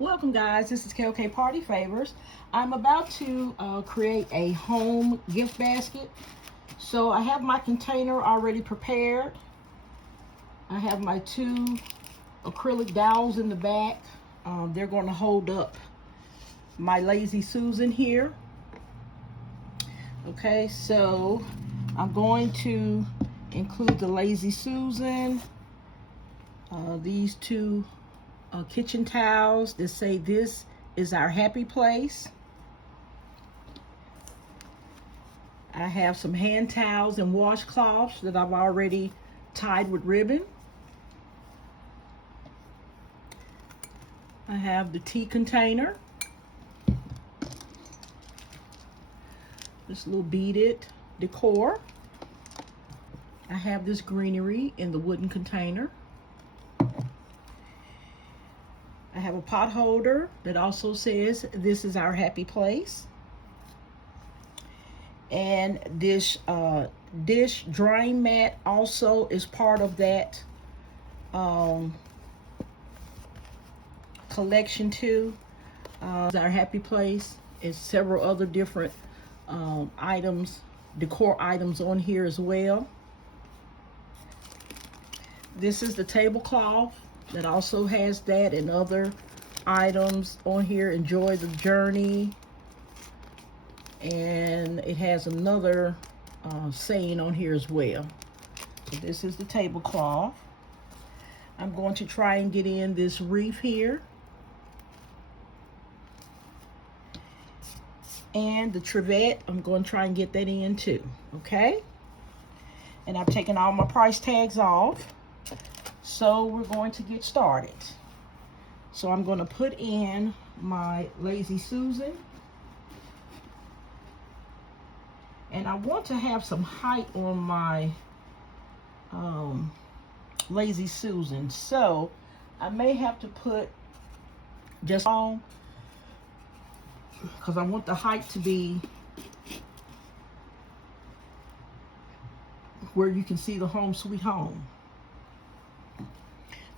Welcome guys, this is KOK Party Favors. I'm about to create a home gift basket. So I have my container already prepared. I have my two acrylic dowels in the back. They're going to hold up my Lazy Susan here. Okay, so I'm going to include the Lazy Susan, these two kitchen towels that say this is our happy place. I have some hand towels and washcloths that I've already tied with ribbon. I have the tea container, this little beaded decor. I have this greenery in the wooden container. I have a pot holder that also says this is our happy place. And this dish drying mat also is part of that collection too. It's our happy place. It's several other different items, decor items on here as well. This is the tablecloth that also has that and other items on here. Enjoy the journey. And it has another saying on here as well. So this is the tablecloth. I'm going to try and get in this wreath here. And the trivet, I'm going to try and get that in too. Okay? And I've taken all my price tags off. So we're going to get started. So I'm going to put in my Lazy Susan. And I want to have some height on my Lazy Susan. So I may have to put just on, because I want the height to be where you can see the home sweet home.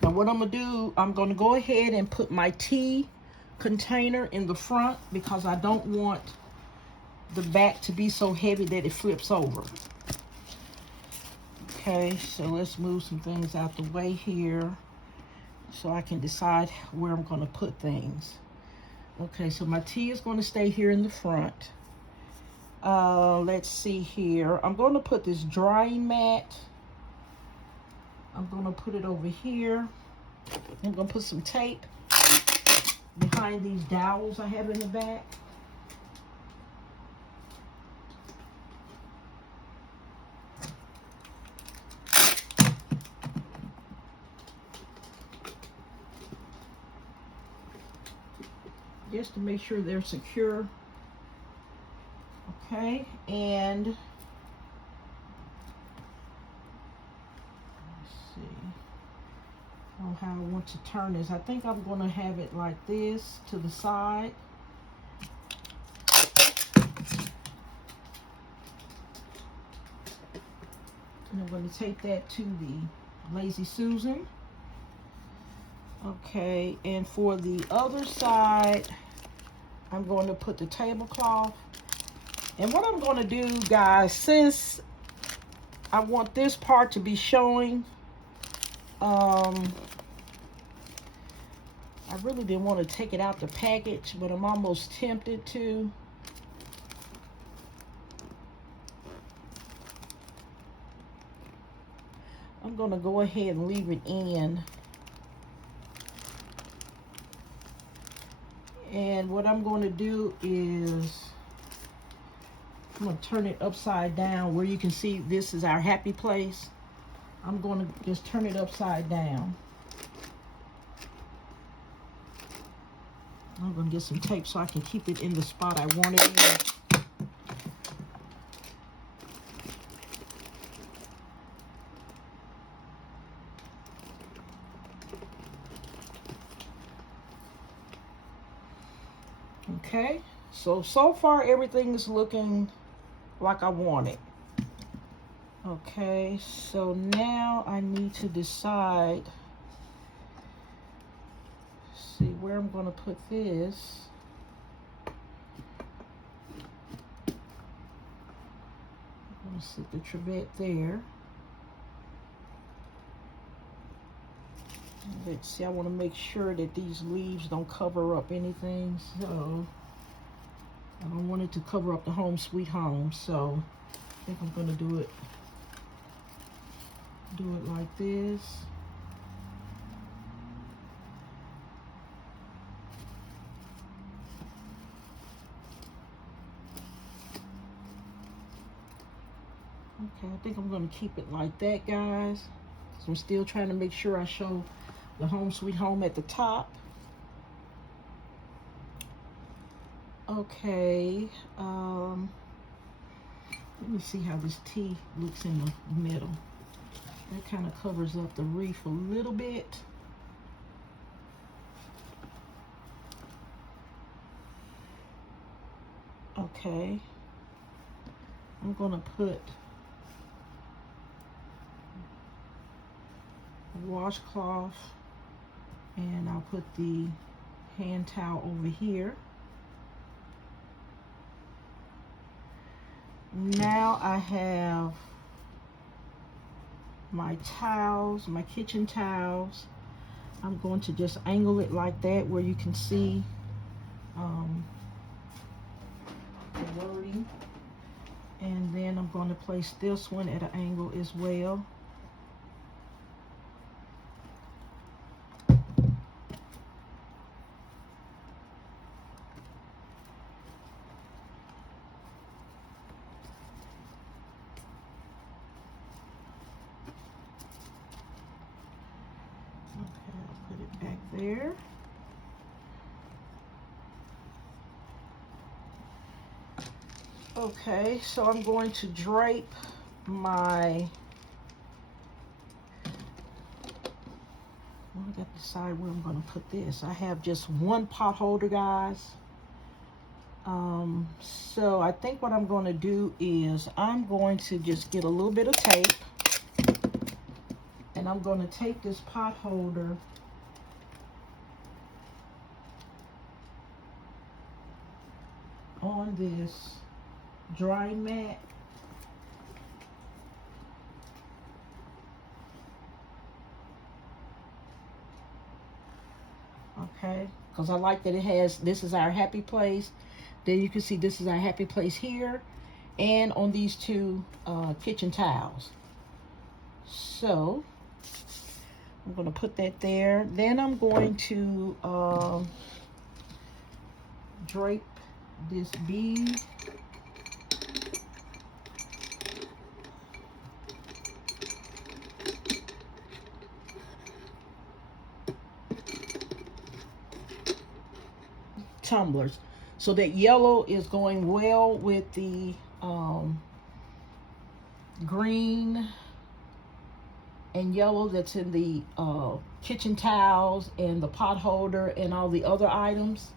Now what I'm going to do, I'm going to go ahead and put my tea container in the front because I don't want the back to be so heavy that it flips over. Okay, so let's move some things out the way here so I can decide where I'm going to put things. Okay, so my tea is going to stay here in the front. Let's see here. I'm going to put this drying mat. I'm going to put it over here. I'm going to put some tape behind these dowels I have in the back. Just to make sure they're secure. Okay, and let's see how I want to turn this. I think I'm going to have it like this to the side. And I'm going to take that to the Lazy Susan. Okay, and for the other side, I'm going to put the tablecloth. And what I'm going to do, guys, since I want this part to be showing, I really didn't want to take it out the package, but I'm almost tempted to. I'm going to go ahead and leave it in. And what I'm going to do is I'm going to turn it upside down where you can see this is our happy place. I'm going to just turn it upside down. I'm going to get some tape so I can keep it in the spot I want it in. Okay, so far everything is looking like I want it. Okay, so now I need to decide. see where I'm going to put this. I'm going to sit the trivet there. Let's see, I want to make sure that these leaves don't cover up anything, so I don't want it to cover up the home sweet home, so I think I'm going to do it like this. Okay, I think I'm going to keep it like that, guys. So I'm still trying to make sure I show the home sweet home at the top. Okay, let me see how this T looks in the middle. That kind of covers up the reef a little bit. Okay, I'm gonna put a washcloth, and I'll put the hand towel over here. Now I have my towels, my kitchen towels. I'm going to just angle it like that where you can see the wording. And then I'm going to place this one at an angle as well. There. Okay, so I'm going to drape my, well, I got to decide where I'm going to put this. I have just one pot holder, guys. So I think what I'm going to do is I'm going to just get a little bit of tape, and I'm going to take this pot holder on this drying mat. Okay, because I like that it has, this is our happy place. Then you can see this is our happy place here, and on these two kitchen towels. So I'm going to put that there. Then I'm going to drape this bead. Tumblers, so that yellow is going well with the green and yellow that's in the kitchen towels and the pot holder and all the other items.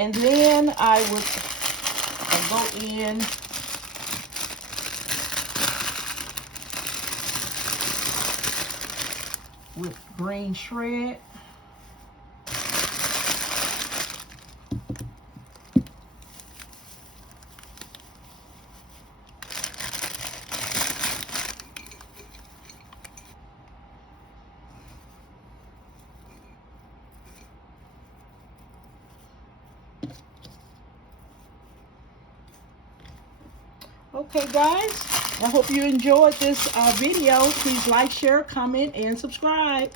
And then I would go in with green shred. Okay, guys, I hope you enjoyed this video. Please like, share, comment, and subscribe.